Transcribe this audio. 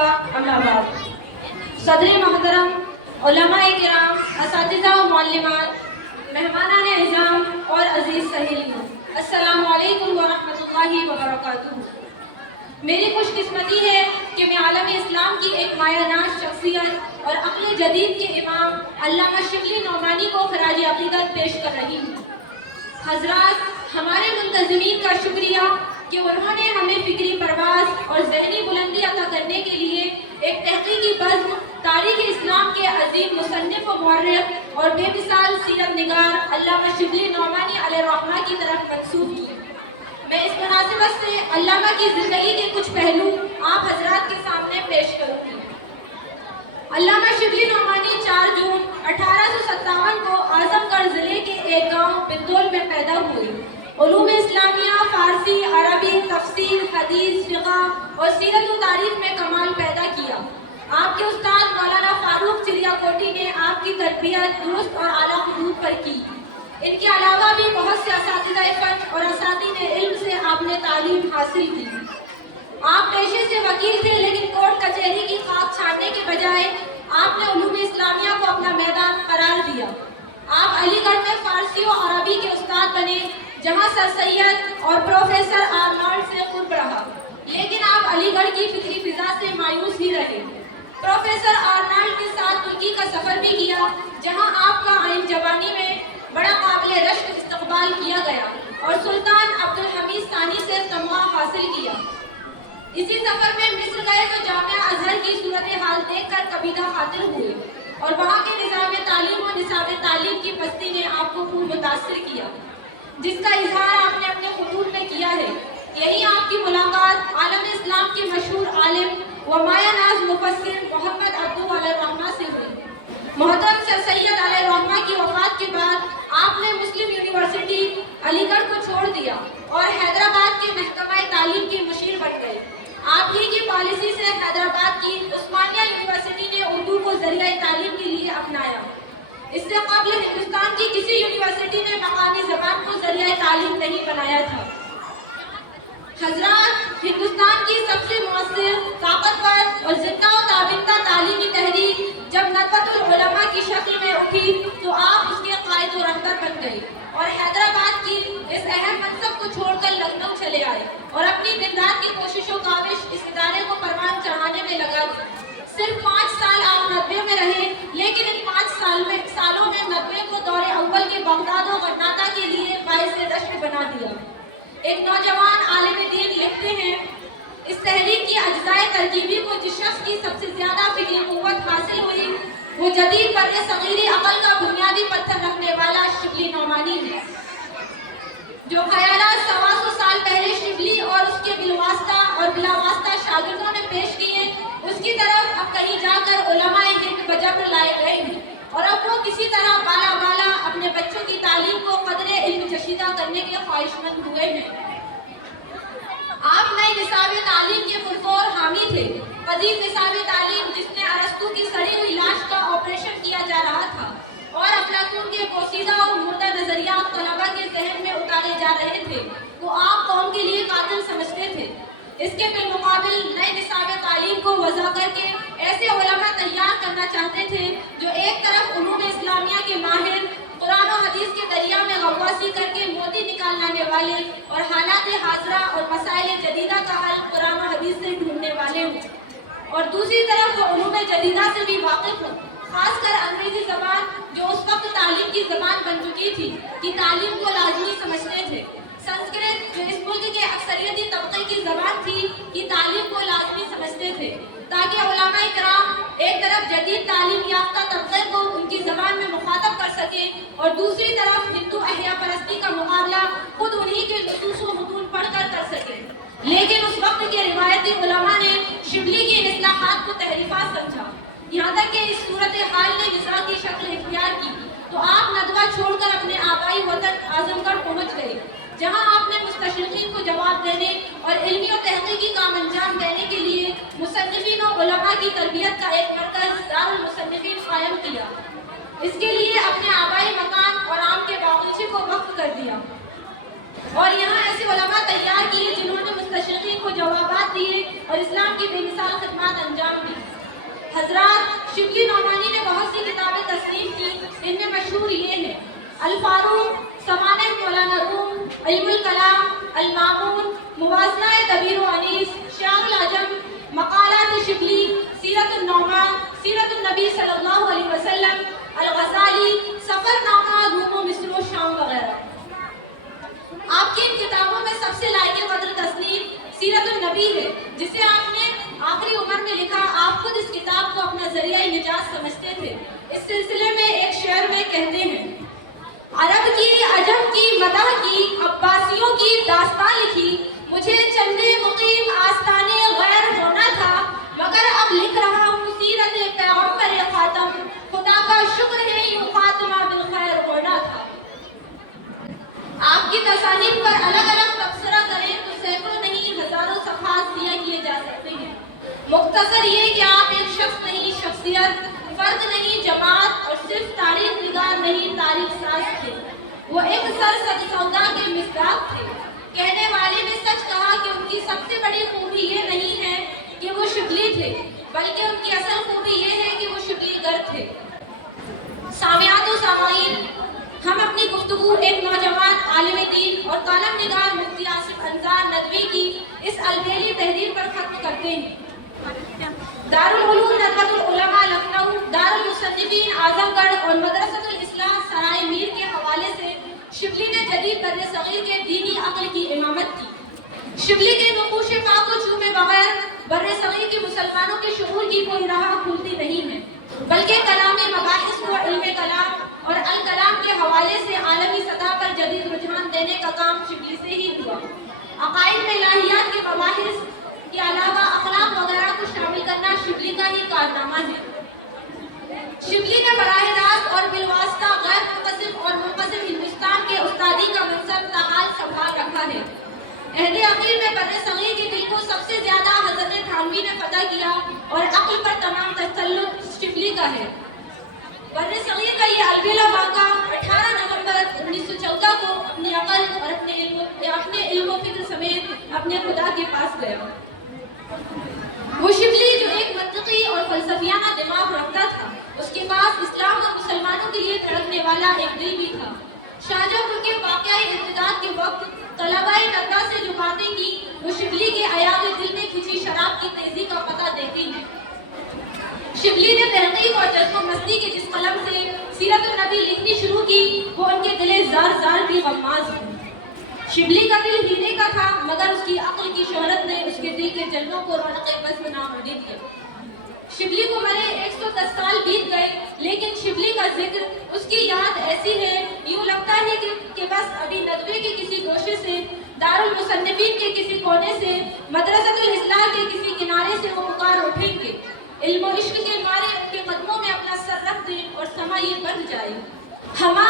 अम्मा बाद। सदर मोहतरम, उलमाए किराम, असातिज़ा व मुअल्लिमात, मेहमानान इज़ाम और अज़ीज़ सहेलियों, अस्सलामु अलैकुम व रहमतुल्लाहि व बरकातुहू। मेरी खुशकिस्मती है कि मैं आलम इस्लाम की एक मायानाश शख्सियत और अक्ल जदीद के इमाम अल्लामा शिबली नौमानी को खराज अक़ीदत पेश कर रही हूँ। हज़रात, हमारे मुंतज़मीन का शुक्रिया कि उन्होंने हमें फ़िक्री परवाज़ और ज़हनी बुलंदी अता करने के लिए एक तहक़ीक़ी बज़्म तारीख़ इस्लाम के अज़ीम मुसन्निफ़ व मुअर्रिख़ और बेमिसाल सीरत निगार अल्लामा शिबली नौमानी अलैहिर्रहमा की तरफ मंसूब की। मैं इस मुनासिबत से अल्लामा की ज़िंदगी के कुछ पहलू आप हज़रात के सामने पेश करूँगी। अल्लामा शिबली नौमानी 4 जून 1857 को आज़मगढ़ ज़िले के एक गांव बिंदोल में पैदा हुए। उलूम इस्लामिया, फ़ारसी, अरबी, तफ़सीर, हदीस, फ़िक़्ह और सीरत व तारीख़ में कमाल पैदा किया। आपके उस्ताद मौलाना फ़ारूक चिड़ियाकोटी ने आपकी तरबियत दुरुस्त और आला हुदूद पर की। इनके अलावा भी बहुत से असातिज़ाए फ़न और असातिज़े इल्म से आपने तालीम हासिल की। आप पेशे से वकील थे, लेकिन कोर्ट कचहरी की खाक छानने के बजाय आपने उलूम इस्लामिया को अपना मैदान करार दिया। आप अलीगढ़ में फ़ारसी और अरबी के उस्ताद बने, जहाँ सर सैयद और प्रोफेसर आर्नल्ड से क़ुर्ब रहा, लेकिन आप अलीगढ़ की फ़िक्री फ़िज़ा से मायूस ही रहे। प्रोफेसर आर्नल्ड के साथ तुर्की का सफ़र भी किया, जहाँ आपका आइन जवानी में बड़ा काबिल रश्क इस्तक़बाल किया गया और सुल्तान अब्दुल हमीद सानी से तमगा हासिल किया। इसी सफ़र में मिस्र गए तो जामिया अज़हर की सूरत हाल देखकर कबीदा खातिर हुए और वहाँ के निज़ाम तालीम और निसाब तालीम की पस्ती ने आपको खूब मुतासिर किया, जिसका इजहार आपने अपने खुतूत में किया है। यही आपकी मुलाकात आलम इस्लाम के मशहूर आलिम व मायानाज़ मुफस्सिर मोहम्मद अब्दू अलैहिर्रहमा से हुई। मोहतरम सर सैयद अलैहिर्रहमा की वफ़ात के बाद आपने मुस्लिम यूनिवर्सिटी अलीगढ़ को छोड़ दिया और हैदराबाद के महकमा तालीम के मुशीर बन गए। आप ही की पॉलिसी से हैदराबाद की उस्मानिया यूनिवर्सिटी ने उर्दू को ज़रिया तालीम के लिए अपनाया। इससे कबल हिंदुस्तान की किसी यूनिवर्सिटी ने मकामी ज़बान को ज़रिया तालीम नहीं बनाया था। हज़रात, हिंदुस्तान की सबसे मुअस्सिर, ताकतवर और ज़िंदा व ताबिंदा तालीमी तहरीक जब नदवतुल उलमा की शक्ल में उठी तो आप उसके कायद व रहबर बन गए और हैदराबाद की इस अहम मनसब को छोड़कर लखनऊ चले आए और अपनी दिन रात की कोशिशों काविश इस इदारे को परवान चढ़ाने में लगा दी। सिर्फ 5 साल आप नदवे में रहे, लेकिन इन 5 सालों में नदवे को दौरे अव्वल के बगदाद व गन्नाता के लिए बाइस रश्क बना दिया। एक नौजवान आलिम दीन लिखते हैं, इस तहरीक की अज्जाए तरकीबी को जिस शख्स की सबसे ज़्यादा फ़िक्री क़ुव्वत हासिल हुई वो जदीद बर्रे सग़ीरी अक़ल का बुनियादी पत्थर रखने वाला शिबली नौमानी है। जो ख़यालात 125 साल पहले शिबली और उसके बिलवास्ता और बिलावास्ता शागिर्दों ने पेश किए, उसकी तरफ अब कहीं जाकर उलमाए हिंद बजब्र लाए गए हैं और अब वो किसी तरह बाला बाला अपने बच्चों की तालीम को क़दरे इल्म चशीदा करने के ख्वाहिशमंद हुए हैं। आप नए निसाब तालीम के पुरज़ोर हामी थे। क़दीम निसाब तालीम जिसमें अरस्तू की सड़ी हुई लाश का ऑपरेशन किया जा रहा था और अफलातून के पोसीदा और मुर्दा नज़रिया तलबा के जहन में उतारे जा रहे थे, तो आप कौम के लिए कातिल समझते थे। इसके बिलमुकाबिल नए निसाब तालीम को वज़ा करके ऐसे उलमा तैयार करना चाहते थे जो एक तरफ उलूम इस्लामिया के माहिर, कुरान और हदीस के दरिया में गव्वासी करके मोती निकाल लाने वाले और हालात हाज़रा और मसाइल जदीदा का हल कुरान और हदीस से ढूंढने वाले हों, और दूसरी तरफ वो उलूम जदीदा से भी वाकिफ़ हों, खासकर अंग्रेज़ी ज़बान जो उस वक्त तालीम की ज़बान बन चुकी थी कि तालीम को लाजमी समझते थे। संस्कृत जो इस मुल्क के अक्सरियती तबके की ज़बान थी कि तालीम को लाजमी समझते थे, ताकि उलमाए किराम एक तरफ जदीद तालीम याफ्ता तबके को उनकी ज़बान में मुखातब कर सके और दूसरी तरफ हिंदू अहिया परस्ती का मुकाबला खुद उन्हीं के नुसूस व मुतून पढ़कर कर सके। लेकिन उस वक्त के रिवायती उलमा ने शिबली की इस्लाहात को तहरीफात समझा, यहाँ तक कि इस सूरत हाल ने निज़ा की शक्ल इख्तियार की तो आप नदवा छोड़कर अपने आबाई वतन आज़मगढ़ पहुँच गए, जहाँ आपने मुस्तशरिकीन को जवाब देने और इल्मी और तहक़ीक़ी काम अंजाम देने के लिए मुसन्निफ़ीन और उलमा की तरबियत का एक मरकज़ दारुल मुसन्निफ़ीन कायम किया। इसके लिए अपने आबाई मकान और आम के बागीचे को वक्फ कर दिया और यहाँ ऐसे उलमा तैयार किए जिन्होंने मुस्तशरिकीन को जवाबात दिए और इस्लाम की बेमिसाल खिदमत अंजाम حضرات، شبلی نعمانی نے بہت سی کتابیں تصنیف کی، ان میں مشہور یہ ہیں: الفاروق، سمانح مولانا روم، علم الکلام، المامون، موازنہ کبیر و انیس، شیخ العجم، مقالات شبلی، سیرت النعمان، سیرت النبی صلی اللہ علیہ وسلم، الغزالی، سفر نامہ روم و مصر و شام وغیرہ۔ آپ کی ان کتابوں میں سب سے لائق قدر تصنیف سیرت النبی ہے، جسے آپ نے آخری عمر میں لکھا۔ آپ خود اس کتاب کو اپنا ذریعہ نجات سمجھتے تھے۔ اس سلسلے میں ایک شعر میں کہتے ہیں: عرب کی عجم کی مدح کی، عباسیوں کی داستان لکھی، مجھے چندے مقیم آستانے غیر ہونا تھا، مگر اب لکھ رہا ہوں سیرت پیغمبر خاتم، خدا کا شکر ہے یوں خاتمہ بالخیر ہونا تھا۔ آپ کی تصانیف پر الگ الگ تبصرہ کریں تو سینکڑوں نہیں ہزاروں صفحات ضیاء کیے جا سکتے ہیں۔ مختصر یہ کہ آپ ایک شخص نہیں، شخصیت، فرد نہیں، جماعت، اور صرف تاریخ نگار نہیں، تاریخ ساز تھے۔ وہ ایک سرسد سودا کے مصداق تھے۔ کہنے والے نے سچ کہا کہ ان کی سب سے بڑی خوبی یہ نہیں ہے کہ وہ شبلی تھے، بلکہ ان کی اصل خوبی یہ ہے کہ وہ شبلی گر تھے۔ سامعات و سامعین، ہم اپنی گفتگو ایک نوجوان عالم دین اور کالم نگار مفتی آصف انصار ندوی کی اس البیلی تحریر پر ختم کرتے ہیں۔ دارالعلوم ندوۃ العلماء لکھنؤ، دارالمصنفین اعظم گڑھ اور مدرسۃ الاصلاح سرائے میر کے حوالے سے شبلی نے جدید بر صغیر کے دینی عقل کی امامت کی۔ شبلی کے نقوش پاک کو چھوئے بغیر بر صغیر کے مسلمانوں کے شعور کی کوئی راہ کھلتی نہیں ہے، بلکہ کلام مباحث کو علم کلام اور الکلام کے حوالے سے عالمی سطح پر جدید رجحان دینے کا کام شبلی سے ہی ہوا۔ عقائد میں الہیات کے مباحث کے علاوہ اخلاق وغیرہ کو شامل کرنا شبلی کا ہی کارنامہ ہے۔ شبلی نے براہ راست اور بالواسطہ غیر منقسم اور منقسم ہندوستان کے استادی کا منصب تاحال سنبھال رکھا ہے۔ عہد اخیر میں بر صغیر کے دل کو سب سے زیادہ حضرت تھانوی نے فتح کیا اور عقل پر تمام تسلط شبلی کا ہے۔ بر صغیر کا یہ البیلا واقعہ 18 نومبر 1914 کو اپنی عقل اور اپنے علم و فکر سمیت اپنے خدا کے پاس گیا۔ وہ شبلی جو ایک منطقی اور فلسفیانہ دماغ رکھتا تھا، اس کے پاس اسلام اور مسلمانوں کے لیے دھڑکنے والا ایک دل بھی تھا۔ شاہجہاں پور کے واقعہ ارتداد کے وقت طلباء ندوہ سے جو باتیں کی، وہ شبلی کے ایاغ دل میں کھچی شراب کی تیزی کا پتہ دیتی ہیں۔ شبلی نے تحقیق اور جذب و مستی کے جس قلم سے سیرت النبی لکھنی شروع کی، وہ ان کے دل زار زار بھی غماز ہیں۔ شبلی کا دل ہیرے کا تھا، مگر اس کی عقل کی شہرت نے اس کے دل کے جلووں کو رونق بزم نامزد کیا۔ شبلی کو مرے 110 سال بیت گئے، لیکن شبلی کا ذکر، اس کی یاد ایسی ہے، یوں لگتا ہے کہ بس ابھی ندوے کے کسی گوشے سے، دارالمصنفین کے کسی کونے سے، مدرسۃ الاصلاح کے کسی کنارے سے وہ پکار اٹھیں گے، علم و عشق کے مارے ان کے قدموں میں اپنا سر رکھ دیں اور سما یہ بند جائے۔ ہما